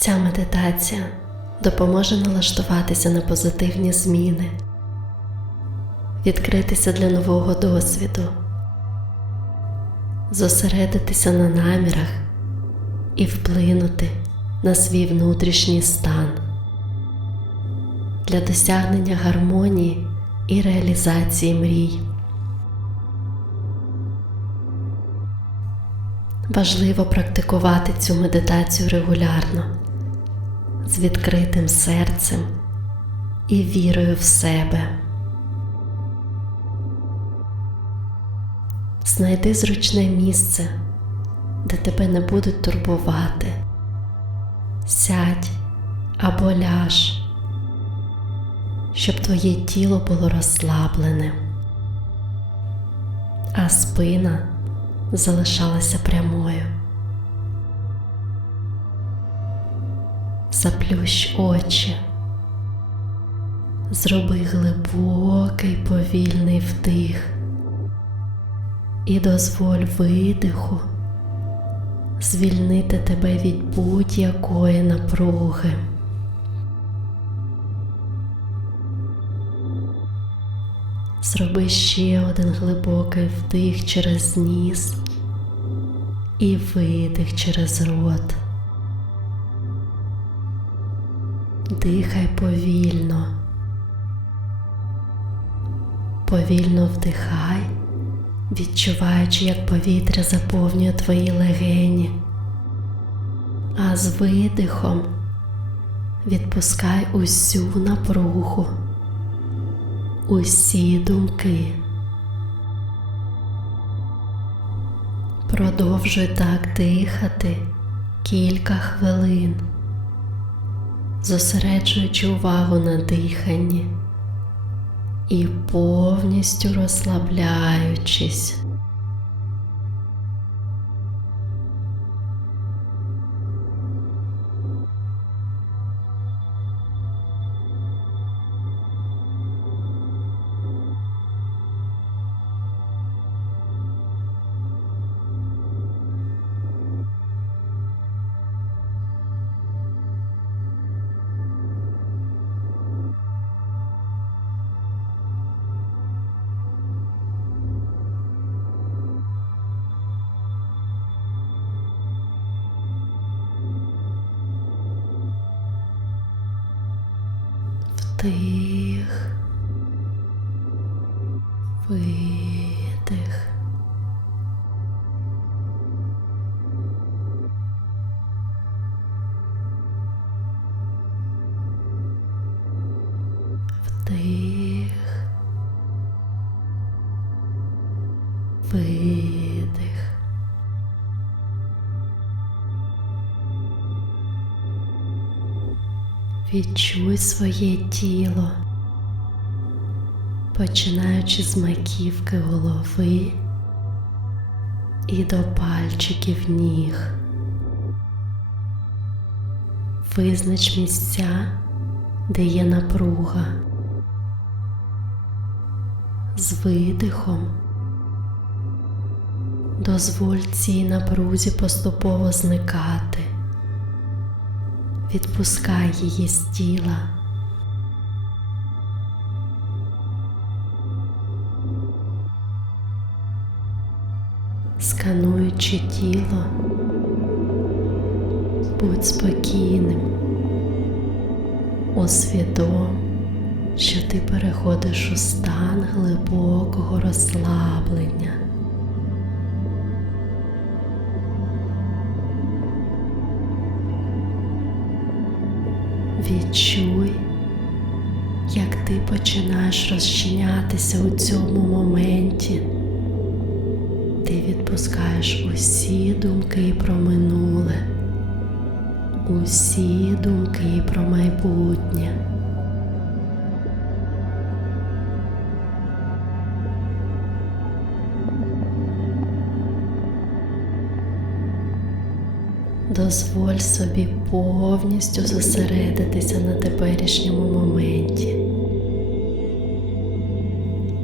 Ця медитація допоможе налаштуватися на позитивні зміни, відкритися для нового досвіду, зосередитися на намірах і вплинути на свій внутрішній стан для досягнення гармонії і реалізації мрій. Важливо практикувати цю медитацію регулярно, з відкритим серцем і вірою в себе. Знайди зручне місце, де тебе не будуть турбувати. Сядь або ляж, щоб твоє тіло було розслаблене, а спина залишалася прямою. Заплющ очі, зроби глибокий повільний вдих і дозволь видиху звільнити тебе від будь-якої напруги. Зроби ще один глибокий вдих через ніс і видих через рот. Дихай повільно. Повільно вдихай, відчуваючи, як повітря заповнює твої легені, а з видихом відпускай усю напругу усі думки. Продовжуй так дихати кілька хвилин, зосереджуючи увагу на диханні і повністю розслабляючись. Вдих, видих. Відчуй своє тіло, починаючи з маківки голови і до пальчиків ніг. Визнач місця, де є напруга. З видихом дозволь цій напрузі поступово зникати. Відпускай її з тіла. Скануючи тіло, будь спокійним, усвідом, що ти переходиш у стан глибокого розслаблення. Відчуй, як ти починаєш розчинятися у цьому моменті. Ти відпускаєш усі думки про минуле, усі думки про майбутнє. Дозволь собі повністю зосередитися на теперішньому моменті,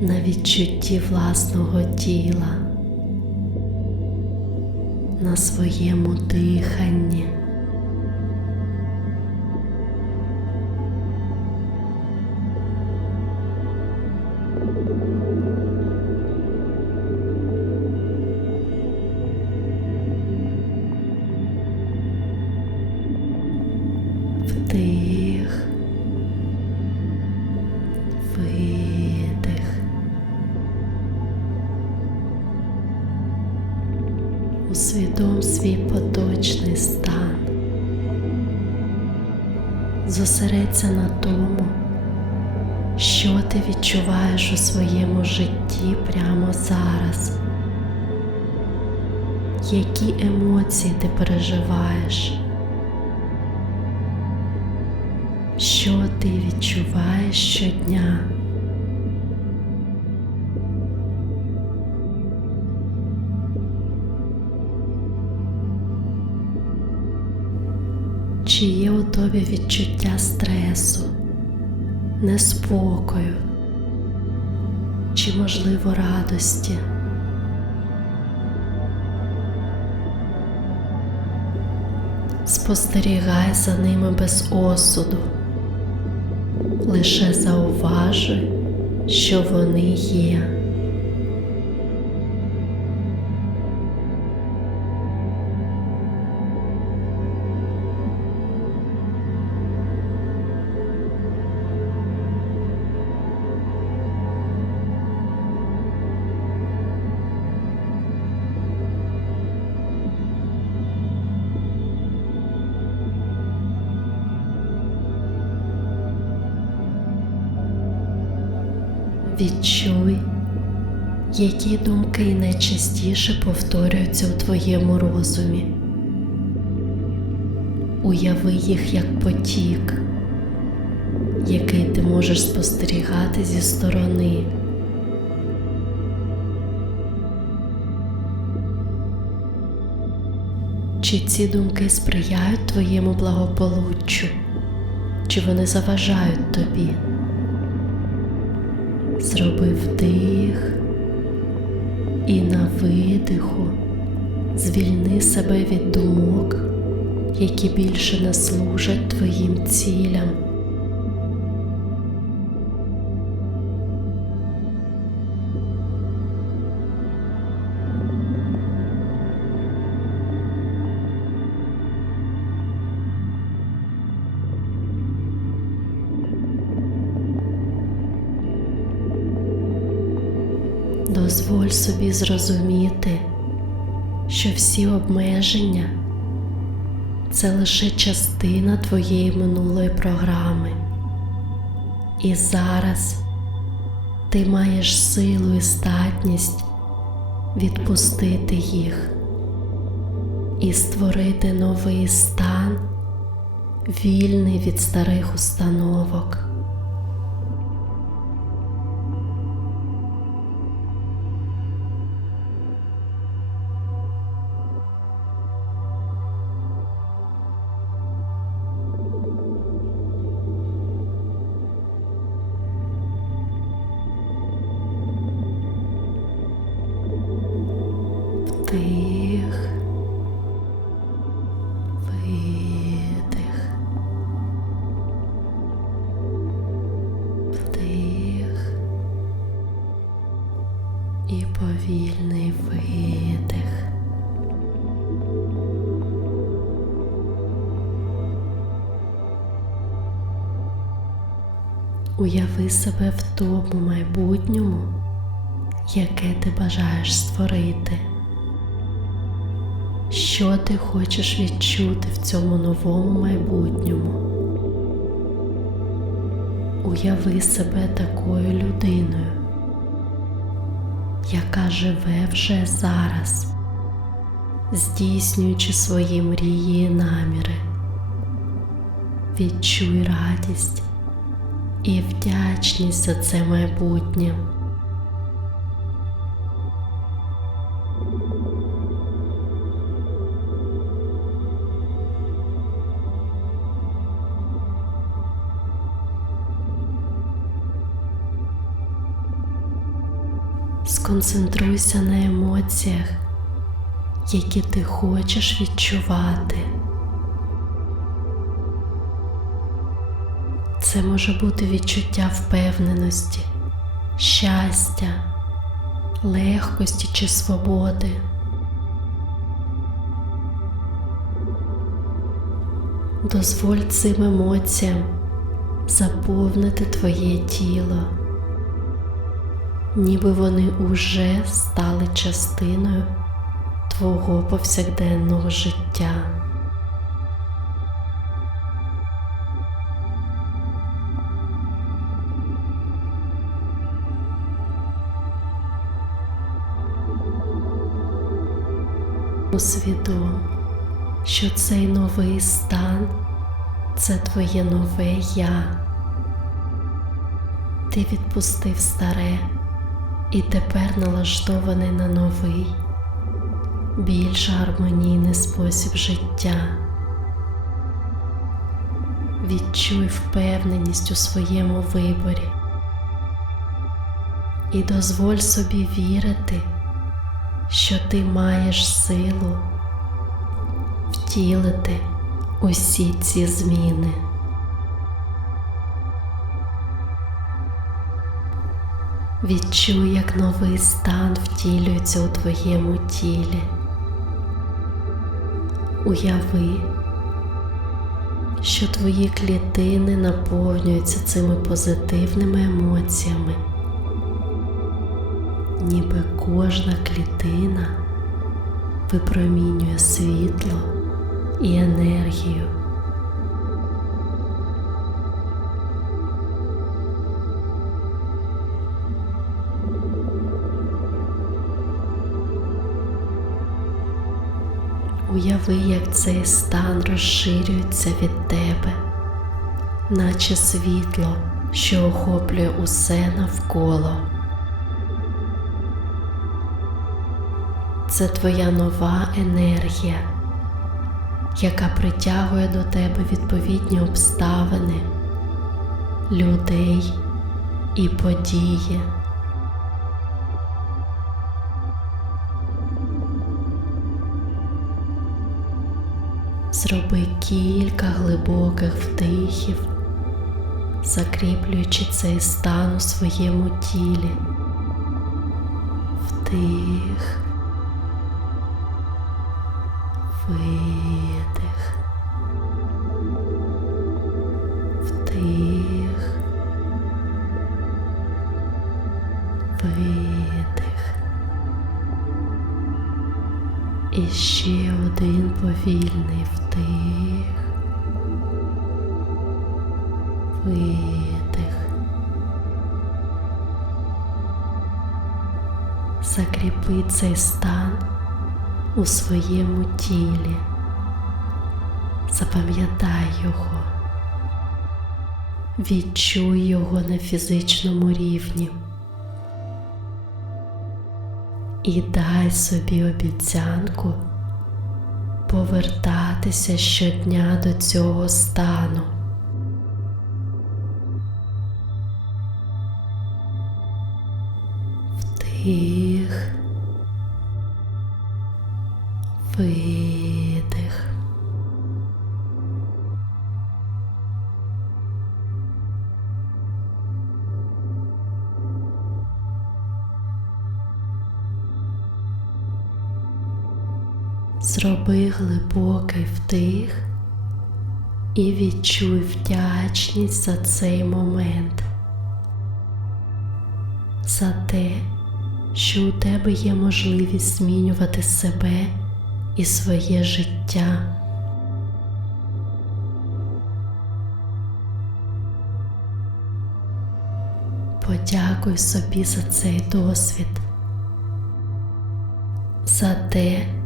на відчутті власного тіла, на своєму диханні. Усвідом свій поточний стан. Зосередься на тому, що ти відчуваєш у своєму житті прямо зараз. Які емоції ти переживаєш? Що ти відчуваєш щодня? Чи є у тобі відчуття стресу, неспокою, чи, можливо, радості? Спостерігай за ними без осуду, лише зауважуй, що вони є. Відчуй, які думки найчастіше повторюються у твоєму розумі. Уяви їх як потік, який ти можеш спостерігати зі сторони. Чи ці думки сприяють твоєму благополуччю, чи вони заважають тобі? Зроби вдих і на видиху звільни себе від думок, які більше не служать твоїм цілям. Собі зрозуміти, що всі обмеження це лише частина твоєї минулої програми. І зараз ти маєш силу і здатність відпустити їх і створити новий стан, вільний від старих установок. Вдих, видих, вдих і повільний видих. Уяви себе в тому майбутньому, яке ти бажаєш створити. Що ти хочеш відчути в цьому новому майбутньому? Уяви себе такою людиною, яка живе вже зараз, здійснюючи свої мрії і наміри. Відчуй радість і вдячність за це майбутнє. Сконцентруйся на емоціях, які ти хочеш відчувати. Це може бути відчуття впевненості, щастя, легкості чи свободи. Дозволь цим емоціям заповнити твоє тіло, ніби вони уже стали частиною твого повсякденного життя. Усвідом, що цей новий стан це твоє нове я. Ти відпустив старе і тепер налаштований на новий, більш гармонійний спосіб життя. Відчуй впевненість у своєму виборі і дозволь собі вірити що ти маєш силу втілити усі ці зміни. Відчуй, як новий стан втілюється у твоєму тілі. Уяви, що твої клітини наповнюються цими позитивними емоціями ніби кожна клітина випромінює світло і енергію. Уяви, як цей стан розширюється від тебе, наче світло, що охоплює усе навколо. це твоя нова енергія, яка притягує до тебе відповідні обставини, людей і події. Зроби кілька глибоких вдихів, закріплюючи цей стан у своєму тілі. Вдих. видих, І ще один повільний вдих, видих. Закріпи цей стан у своєму тілі. Запам'ятай його, відчуй його на фізичному рівні і дай собі обіцянку повертатися щодня до цього стану. Вдих. Видих. Зроби глибокий вдих і відчуй вдячність за цей момент, за те, що у тебе є можливість змінювати себе і своє життя. Подякуй собі за цей досвід, за те,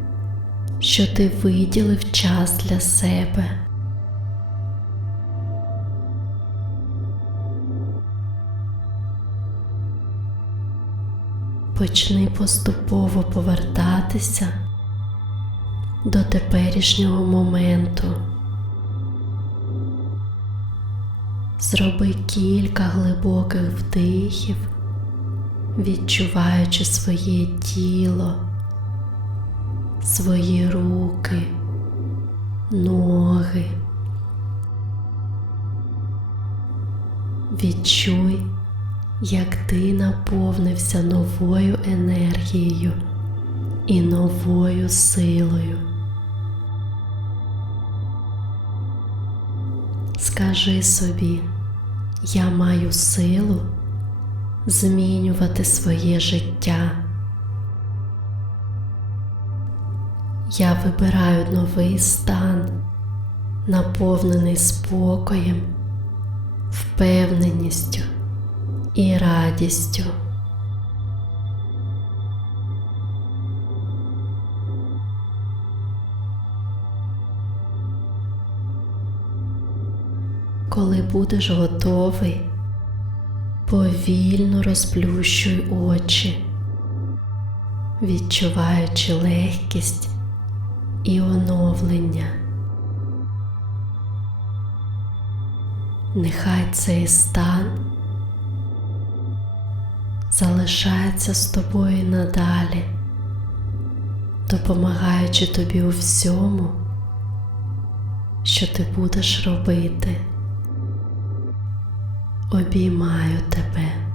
що ти виділив час для себе. Почни поступово повертатися до теперішнього моменту. Зроби кілька глибоких вдихів, відчуваючи своє тіло, свої руки, ноги. Відчуй, як ти наповнився новою енергією і новою силою. Скажи собі, я маю силу змінювати своє життя. Я вибираю новий стан, наповнений спокоєм, впевненістю і радістю. Коли будеш готовий, повільно розплющуй очі, відчуваючи легкість і оновлення. Нехай цей стан залишається з тобою надалі, допомагаючи тобі у всьому, що ти будеш робити. Обіймаю тебе.